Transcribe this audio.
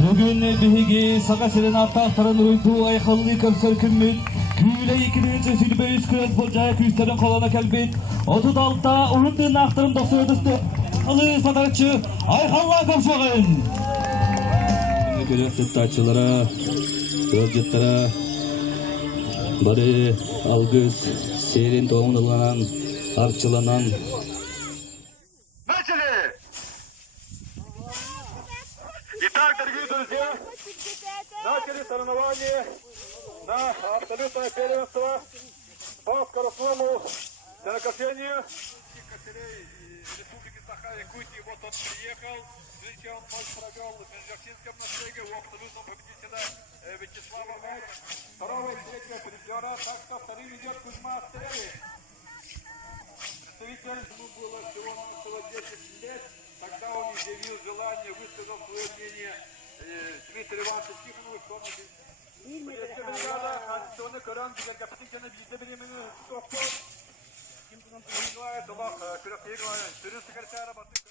Bugün bihi sağa serenata aktaran uytu ayxallı kapsar kümmüt. Küyle 2000 filbeyiz kırat bolcaya küsteren kolana kelbet. 36'da urutun aktarım dostu ödüstü. Alı satarçı ayxalla kapşağın. Görüp açılara, gözcütlere, bari algız, serin doğumlanan, arçılanan. Начали! Итак, дорогие друзья, начали соревнования на абсолютное первенство по скоростному сенокосению. Косарей Республики Саха-Якутии, вот он приехал. Видите, он провел в Междерсинском наследии у абсолютного победителя Вячеслава Вайра. Второго и третьего призера, так что вторым идет Кузьма Стрелин. Представитель, ему было всего 10 лет, тогда он изъявил желание, высказал свое мнение Дмитрий Иванович Тихонов, что он если бригада традиционно Коран, где гапатичена bizde birimini doktor, kim bunu bilgiler, Allah kürekliği var, sürü sekreteri batı.